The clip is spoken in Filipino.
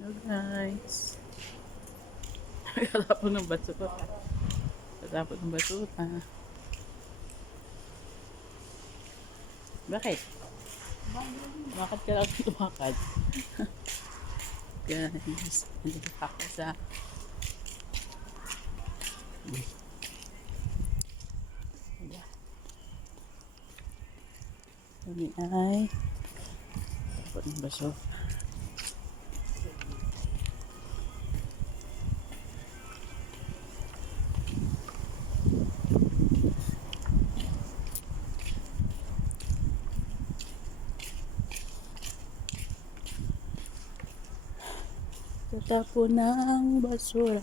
Hello guys. Katapon ng basura. Katapon ng basura. Bakit? Bakit ka lang tumakad? Guys, nandito pa ako sa kami ay katapon ng basura. Tatapon ng basura.